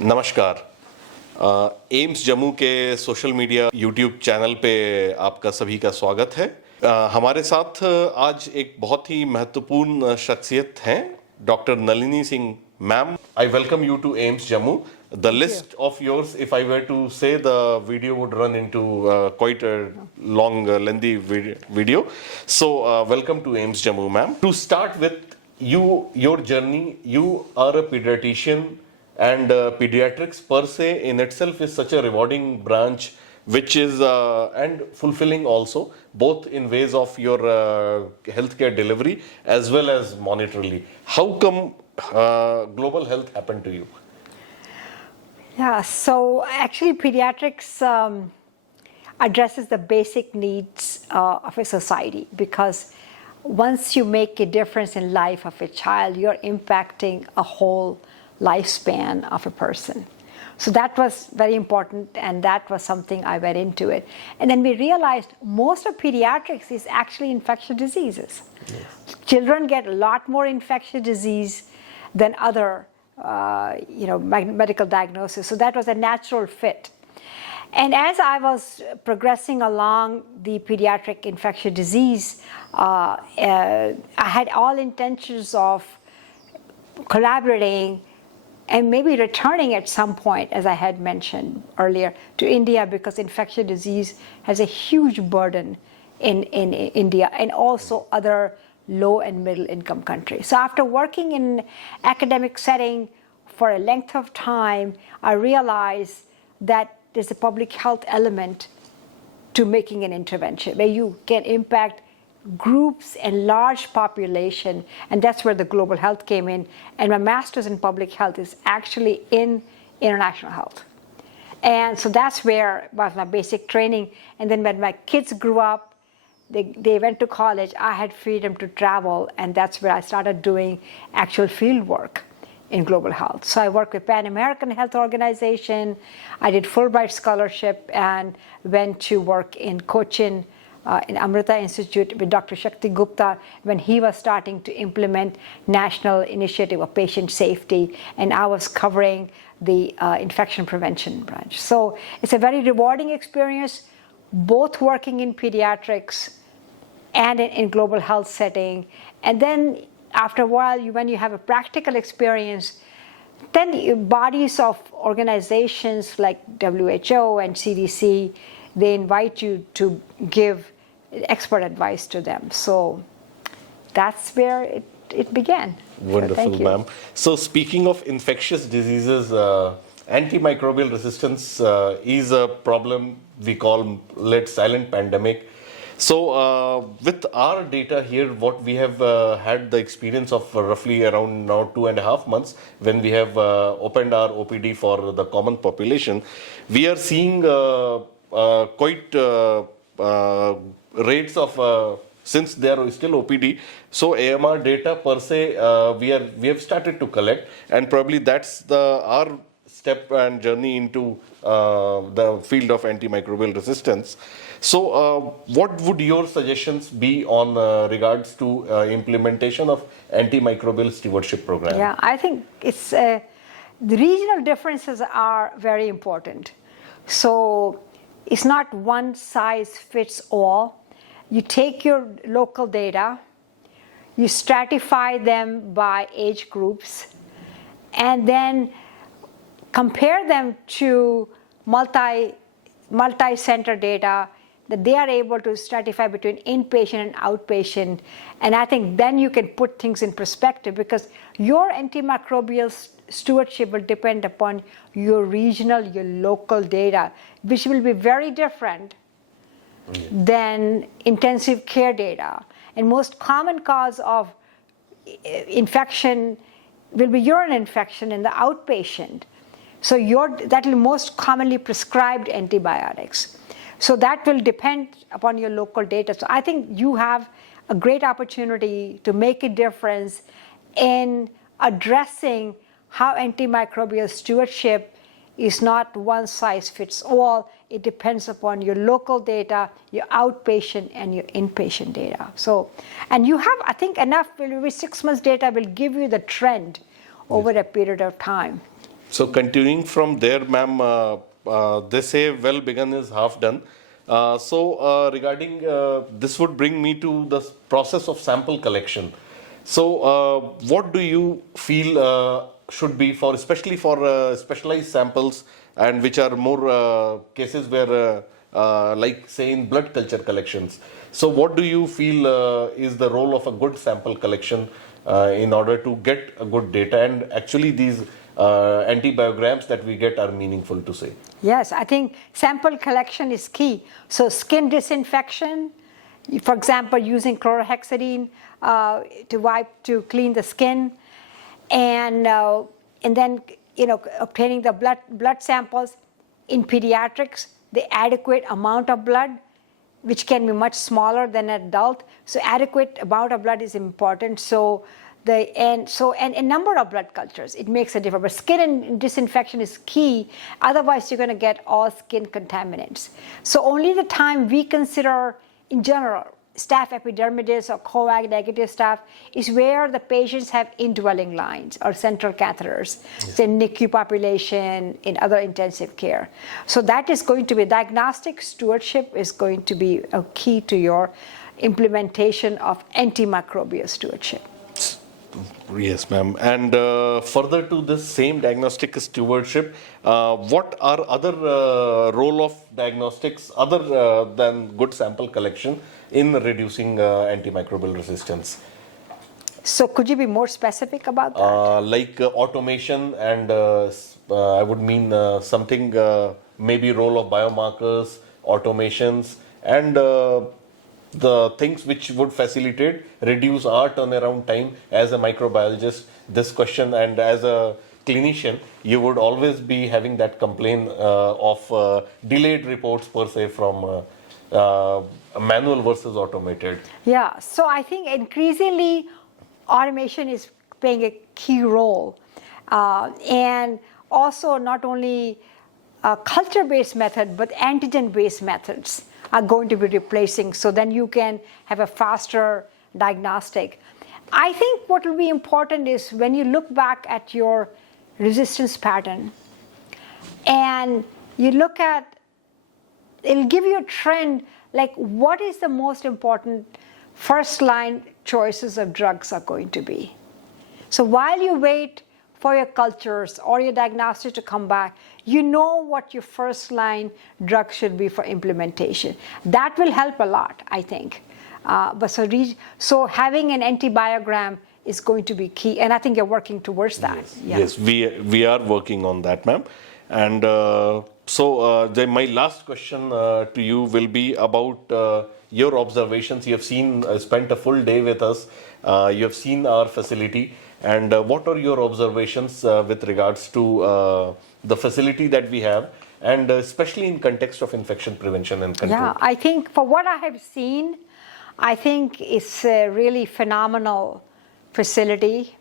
नमस्कार। एम्स जम्मू के social media YouTube channel पे आपका सभी का स्वागत है। हमारे साथ आज एक बहुत ही महत्वपूर्ण शख्सियत हैं, doctor Nalini Singh ma'am. I welcome you to AIIMS Jammu. The list of yours, if I were to say, the video would run into quite a long, lengthy video. So, welcome to AIMS Jammu, ma'am. To start with, your journey, you are a pediatrician, and pediatrics per se in itself is such a rewarding branch, which is and fulfilling also, both in ways of your healthcare delivery as well as monetarily. How come global health happened to you? Yeah, so actually pediatrics addresses the basic needs of a society, because once you make a difference in life of a child, you're impacting a whole lifespan of a person. So that was very important, and that was something I went into it. And then we realized most of pediatrics is actually infectious diseases. Yes. Children get a lot more infectious disease than other medical diagnosis. So that was a natural fit. And as I was progressing along the pediatric infectious disease, I had all intentions of collaborating and maybe returning at some point, as I had mentioned earlier, to India, because infectious disease has a huge burden in India and also other low and middle income countries. So after working in academic setting for a length of time, I realized that there's a public health element to making an intervention where you can impact groups and large population, and that's where the global health came in. And my master's in public health is actually in international health. And so that's where was my basic training. And then when my kids grew up, they went to college, I had freedom to travel, and that's where I started doing actual field work in global health. So I worked with Pan American Health Organization, I did Fulbright Scholarship, and went to work in Cochin, in Amrita Institute with Dr. Shakti Gupta when he was starting to implement National Initiative of Patient Safety, and I was covering the infection prevention branch. So it's a very rewarding experience, both working in pediatrics and in global health setting. And then after a while, when you have a practical experience, then bodies of organizations like WHO and CDC, they invite you to give expert advice to them. So that's where it began. Wonderful, ma'am. So speaking of infectious diseases, antimicrobial resistance is a problem we call silent pandemic. So with our data here, what we have had the experience of roughly around now 2.5 months when we have opened our OPD for the common population, we are seeing quite rates of since they are still OPD, so AMR data per se we have started to collect, and probably that's our step and journey into the field of antimicrobial resistance. So what would your suggestions be on regards to implementation of antimicrobial stewardship program? Yeah, I think it's the regional differences are very important. So it's not one size fits all. You take your local data, you stratify them by age groups, and then compare them to multi-center data that they are able to stratify between inpatient and outpatient. And I think then you can put things in perspective, because your antimicrobial stewardship will depend upon your regional, your local data, which will be very different than intensive care data. And most common cause of infection will be urine infection in the outpatient. So that will most commonly prescribed antibiotics. So that will depend upon your local data. So I think you have a great opportunity to make a difference in addressing how antimicrobial stewardship is not one size fits all. It depends upon your local data, your outpatient and your inpatient data. So, and you have, I think, enough, maybe 6 months data will give you the trend over a period of time. So continuing from there, ma'am, they say well begun is half done. Regarding this would bring me to the process of sample collection. So what do you feel should be for, especially for specialized samples and which are more cases where like say in blood culture collections. So what do you feel is the role of a good sample collection in order to get a good data, and actually these antibiograms that we get are meaningful to say? Yes, I think sample collection is key. So skin disinfection, for example, using chlorhexidine to clean the skin, and then obtaining the blood samples. In pediatrics, the adequate amount of blood, which can be much smaller than an adult. So adequate amount of blood is important. So and a number of blood cultures, it makes a difference. But skin disinfection is key. Otherwise, you're going to get all skin contaminants. So only the time we consider, in general, staph epidermidis or coag negative staph is where the patients have indwelling lines or central catheters. Yes. In NICU population, in other intensive care. So that is going to be, diagnostic stewardship is going to be a key to your implementation of antimicrobial stewardship. Yes, ma'am. And further to this same diagnostic stewardship, what are other role of diagnostics other than good sample collection in reducing antimicrobial resistance? So could you be more specific about that? Like automation, and I would mean something, maybe role of biomarkers, automations, and the things which would facilitate, reduce our turnaround time as a microbiologist. This question, and as a clinician, you would always be having that complaint of delayed reports per se from manual versus automated. Yeah, so I think increasingly automation is playing a key role. And also not only culture-based method, but antigen-based methods are going to be replacing, so then you can have a faster diagnostic. I think what will be important is when you look back at your resistance pattern and you look at, it'll give you a trend, like what is the most important first line choices of drugs are going to be. So while you wait for your cultures or your diagnostic to come back, you know what your first line drug should be for implementation. That will help a lot, I think. So having an antibiogram is going to be key, and I think you're working towards that. Yes, yeah. Yes, we are working on that, ma'am. And then my last question to you will be about your observations. You have seen, spent a full day with us. You have seen our facility. And what are your observations with regards to the facility that we have, and especially in context of infection prevention and control? Yeah, I think for what I have seen, I think it's a really phenomenal facility,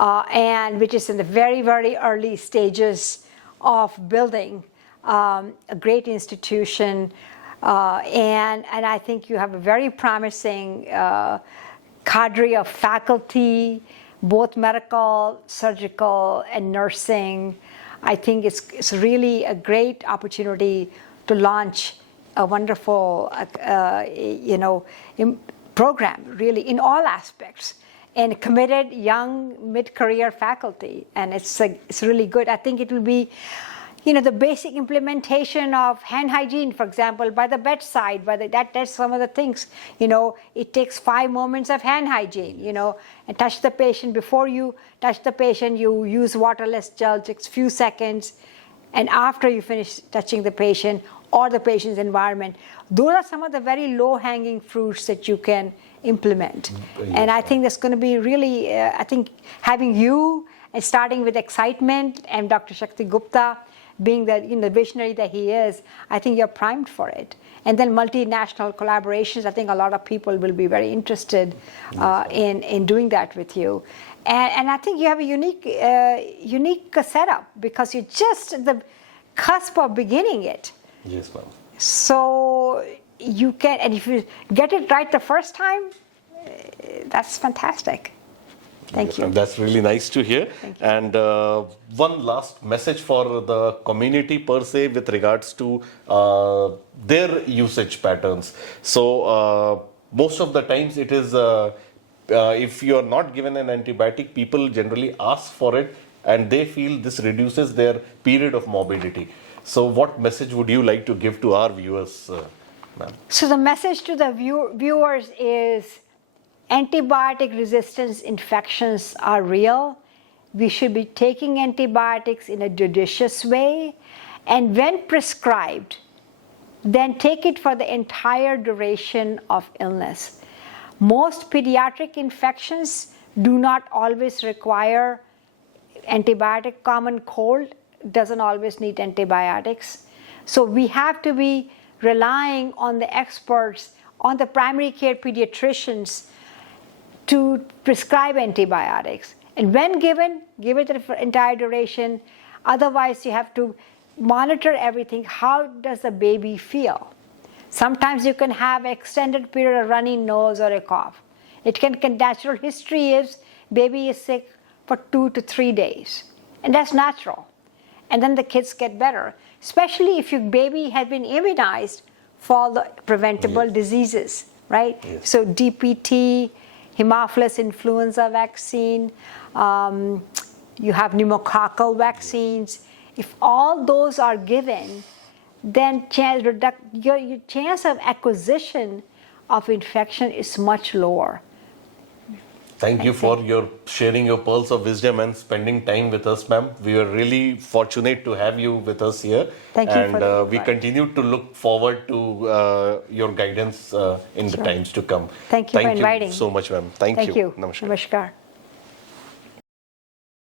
and which is in the very, very early stages of building a great institution. And I think you have a very promising cadre of faculty, both medical, surgical, and nursing. I think it's really a great opportunity to launch a wonderful, program, really, in all aspects, and committed young mid-career faculty, and it's really good. I think it will be, the basic implementation of hand hygiene, for example, by the bedside, that's some of the things. It takes 5 moments of hand hygiene, and touch the patient. Before you touch the patient, you use waterless gel, takes a few seconds, and after you finish touching the patient or the patient's environment. Those are some of the very low-hanging fruits that you can implement. Yes. And I think that's going to be really, I think having you, and starting with excitement, and Dr. Shakti Gupta, being the visionary that he is, I think you're primed for it. And then multinational collaborations, I think a lot of people will be very interested in doing that with you. And I think you have a unique setup, because you're just at the cusp of beginning it. Yes, ma'am. So you can, and if you get it right the first time, that's fantastic. Thank you. That's really nice to hear. And one last message for the community per se with regards to their usage patterns. So most of the times it is, if you are not given an antibiotic, people generally ask for it and they feel this reduces their period of morbidity. So what message would you like to give to our viewers, ma'am? So the message to the viewers is antibiotic resistance infections are real. We should be taking antibiotics in a judicious way, and when prescribed, then take it for the entire duration of illness. Most pediatric infections do not always require antibiotic. Common cold doesn't always need antibiotics. So we have to be relying on the experts, on the primary care pediatricians to prescribe antibiotics. And when given, give it for entire duration. Otherwise, you have to monitor everything. How does the baby feel? Sometimes you can have extended period of runny nose or a cough. Natural history is baby is sick for 2 to 3 days. And that's natural. And then the kids get better, especially if your baby has been immunized for the preventable diseases, right? Yes. So DPT, Haemophilus influenza vaccine, you have pneumococcal vaccines. If all those are given, then your chance of acquisition of infection is much lower. Thank you for your sharing your pearls of wisdom and spending time with us, ma'am. We are really fortunate to have you with us here. Thank you for the And we invite. continue to look forward to your guidance in the times to come. Thank you for inviting. Thank you so much, ma'am. Thank you. Thank you. Namaskar. Namaskar.